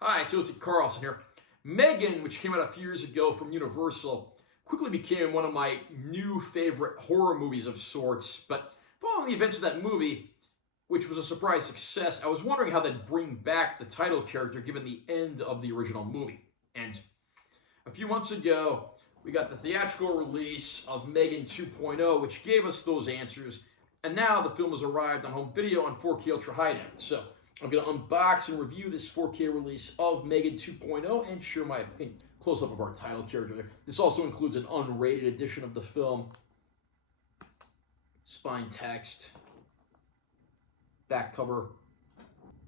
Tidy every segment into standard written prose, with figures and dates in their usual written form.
Hi, Timothy Carlson here. M3GAN, which came out a few years ago from Universal, quickly became one of my new favorite horror movies of sorts. But following the events of that movie, which was a surprise success, I was wondering how they'd bring back the title character given the end of the original movie. And a few months ago, we got the theatrical release of M3GAN 2.0, which gave us those answers. And now the film has arrived on home video on 4K Ultra High Def. So I'm going to unbox and review this 4K release of M3GAN 2.0 and share my opinion. Close up of our title character. This also includes an unrated edition of the film. Spine text. Back cover.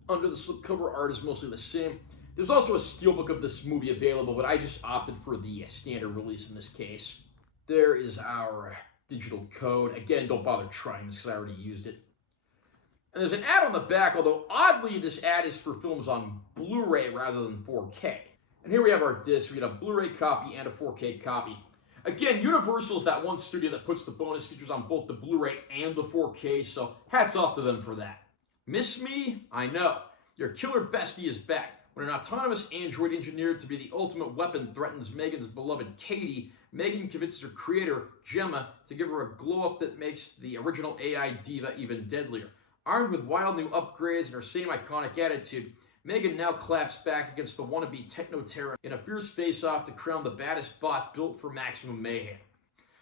Under the slipcover, art is mostly the same. There's also a steelbook of this movie available, but I just opted for the standard release in this case. There is our digital code. Again, don't bother trying this because I already used it. And there's an ad on the back, although oddly this ad is for films on Blu-ray rather than 4K. And here we have our disc. We get a Blu-ray copy and a 4K copy. Again, Universal is that one studio that puts the bonus features on both the Blu-ray and the 4K, so hats off to them for that. Miss me? I know. Your killer bestie is back. When an autonomous android engineered to be the ultimate weapon threatens M3GAN's beloved Katie, M3GAN convinces her creator, Gemma, to give her a glow-up that makes the original AI diva even deadlier. Armed with wild new upgrades and her same iconic attitude, M3GAN now claps back against the wannabe techno-terror in a fierce face-off to crown the baddest bot built for maximum mayhem.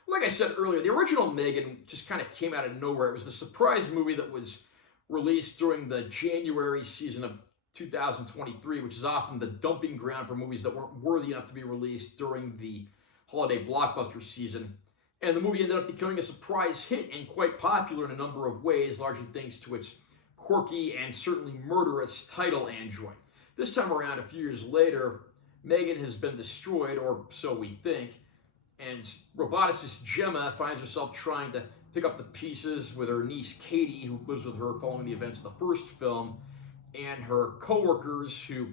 Like I said earlier, the original M3GAN just kind of came out of nowhere. It was the surprise movie that was released during the January season of 2023, which is often the dumping ground for movies that weren't worthy enough to be released during the holiday blockbuster season. And the movie ended up becoming a surprise hit and quite popular in a number of ways, largely thanks to its quirky and certainly murderous title android. This time around, a few years later, M3GAN has been destroyed, or so we think, and roboticist Gemma finds herself trying to pick up the pieces with her niece Katie, who lives with her following the events of the first film, and her co-workers who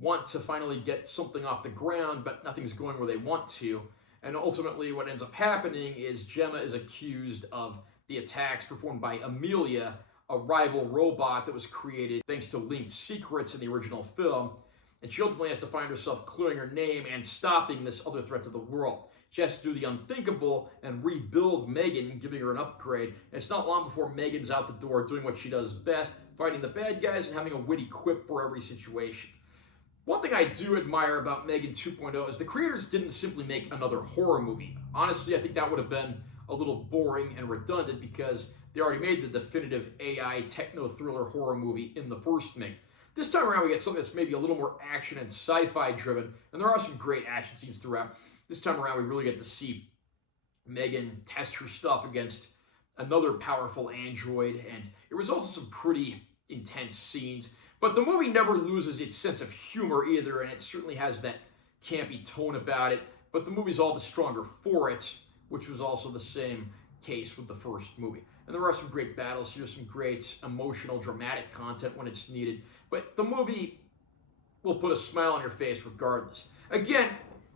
want to finally get something off the ground, but nothing's going where they want to. And ultimately what ends up happening is Gemma is accused of the attacks performed by Amelia, a rival robot that was created thanks to linked secrets in the original film. And she ultimately has to find herself clearing her name and stopping this other threat to the world. She has to do the unthinkable and rebuild M3GAN, giving her an upgrade. And it's not long before M3GAN's out the door doing what she does best, fighting the bad guys and having a witty quip for every situation. One thing I do admire about M3GAN 2.0 is the creators didn't simply make another horror movie. Honestly, I think that would have been a little boring and redundant because they already made the definitive AI techno-thriller horror movie in the first M3GAN. This time around, we get something that's maybe a little more action and sci-fi driven, and there are some great action scenes throughout. This time around, we really get to see M3GAN test her stuff against another powerful android, and it results in some pretty intense scenes. But the movie never loses its sense of humor either, and it certainly has that campy tone about it, but the movie's all the stronger for it, which was also the same case with the first movie. And there are some great battles here, some great emotional, dramatic content when it's needed, but the movie will put a smile on your face regardless. Again,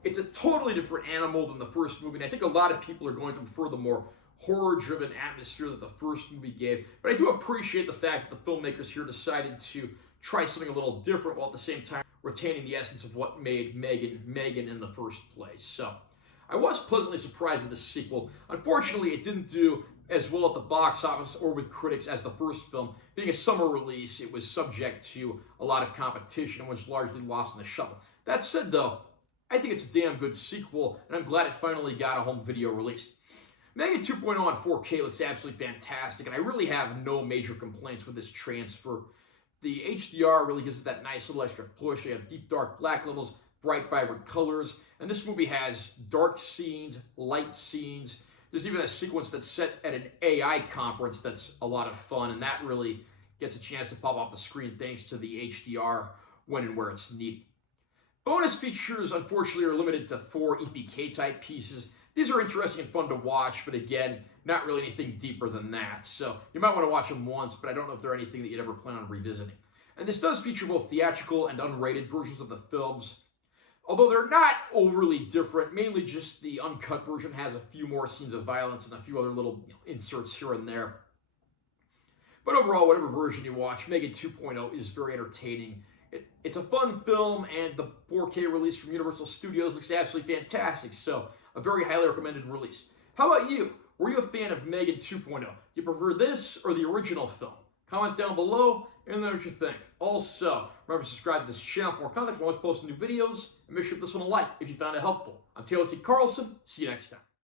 it's a totally different animal than the first movie, and I think a lot of people are going to prefer the more horror-driven atmosphere that the first movie gave, but I do appreciate the fact that the filmmakers here decided to try something a little different while at the same time retaining the essence of what made M3GAN M3GAN in the first place. So I was pleasantly surprised with the sequel. Unfortunately, it didn't do as well at the box office or with critics as the first film. Being a summer release, it was subject to a lot of competition and was largely lost in the shuffle. That said, though, I think it's a damn good sequel, and I'm glad it finally got a home video release. M3GAN 2.0 on 4K looks absolutely fantastic, and I really have no major complaints with this transfer. The HDR really gives it that nice little extra push. They have deep dark black levels, bright vibrant colors, and this movie has dark scenes, light scenes. There's even a sequence that's set at an AI conference that's a lot of fun, and that really gets a chance to pop off the screen thanks to the HDR when and where it's needed. Bonus features, unfortunately, are limited to 4 EPK-type pieces. These are interesting and fun to watch, but again, not really anything deeper than that. So you might want to watch them once, but I don't know if they're anything that you'd ever plan on revisiting. And this does feature both theatrical and unrated versions of the films. Although they're not overly different, mainly just the uncut version has a few more scenes of violence and a few other little inserts here and there. But overall, whatever version you watch, M3GAN 2.0 is very entertaining. It's a fun film, and the 4K release from Universal Studios looks absolutely fantastic, so a very highly recommended release. How about you? Were you a fan of M3GAN 2.0? Do you prefer this or the original film? Comment down below and let me know what you think. Also, remember to subscribe to this channel for more content. I'm always posting new videos, and make sure to give this one a like if you found it helpful. I'm Taylor T. Carlson. See you next time.